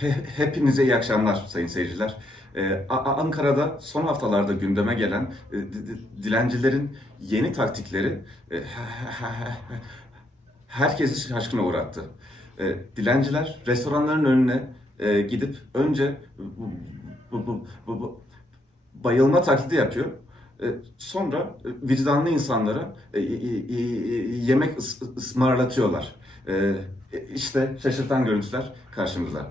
he- hepinize iyi akşamlar sayın seyirciler. Ee, Ankara'da son haftalarda gündeme gelen e, di- di- dilencilerin yeni taktikleri e, herkesi şaşkına uğrattı. E, Dilenciler restoranların önüne e, gidip önce bu, bu, bu, bu- bayılma taklidi yapıyor. E, Sonra e, vicdanlı insanlara e, e, e, yemek ıs- ısmarlatıyorlar. E, İşte şaşırtan görüntüler karşımızda.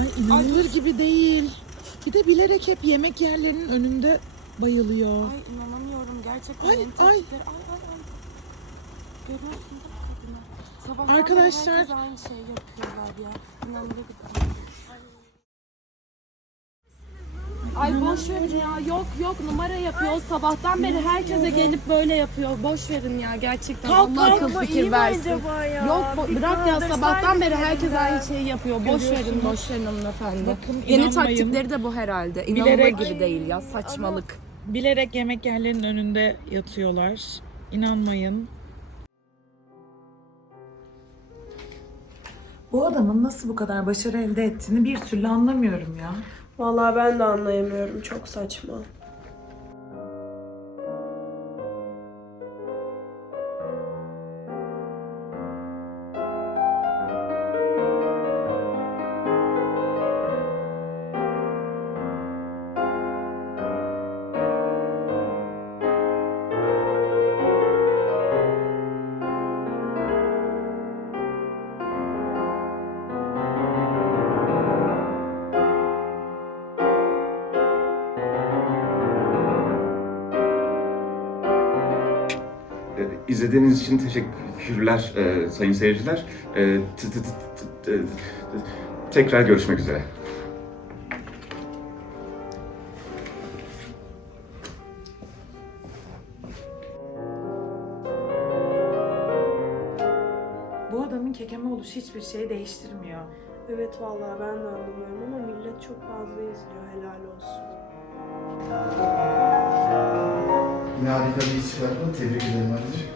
Ay inanılır gibi değil. Bir de bilerek hep yemek yerlerinin önünde bayılıyor. Ay inanamıyorum gerçekten Ay, yeni ay. Ay ay ay. Görüyorsun değil mi kadını? Sabahtan beri Arkadaşlar- herkes aynı şeyi yapıyorlar ya. İnanılır gibi değil. Ay boş verin ya. Yok yok numara yapıyor. Sabahtan beri herkese gelip böyle yapıyor. Boş verin ya gerçekten. Kalk, Allah kalk. akıl fikir versin. Yok bo- bırak ya sabahtan beri herkes aynı şeyi yapıyor. Boş verin boş verin hanımefendi. Bakın, Yeni inanmayın. taktikleri de bu herhalde. İnanılır Bilerek- gibi değil ya saçmalık. Bilerek yemek yerlerinin önünde yatıyorlar. İnanmayın. Bu adamın nasıl bu kadar başarı elde ettiğini bir türlü anlamıyorum ya. Vallahi ben de anlayamıyorum. Çok saçma. İzlediğiniz için teşekkürler e, sayın seyirciler. E, t- t- t- t- Tekrar görüşmek üzere. Bu adamın kekeme oluşu hiçbir şeyi değiştirmiyor. Evet vallahi ben de anlamıyorum ama millet çok fazla izliyor. Helal olsun. Yine harika bir iş çıkarttın. Tebrik ederim Ali'ciğim.